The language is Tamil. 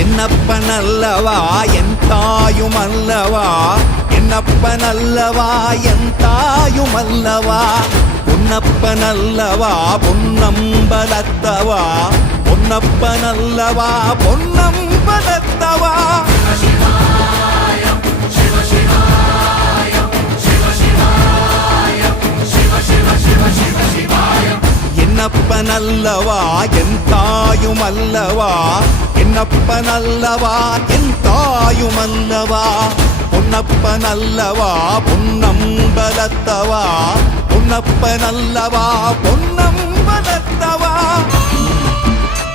என்னப்பனல்லவா என் தாயுமல்லவா, என்னப்பனல்லவா என் தாயுமல்லவா, பொன்னப்பனல்லவா பொன்னம்பலத்தவா, பொன்னப்பனல்லவா பொன்னம்பலத்தவா. என்னப்பனல்லவா என் தாயுமல்லவா, என்னப்பனல்லவா என் தாயுமல்லவா, பொன்னப்பனல்லவா பொன்னம்பலத்தவா, பொன்னப்பனல்லவா பொன்னம்பலத்தவா.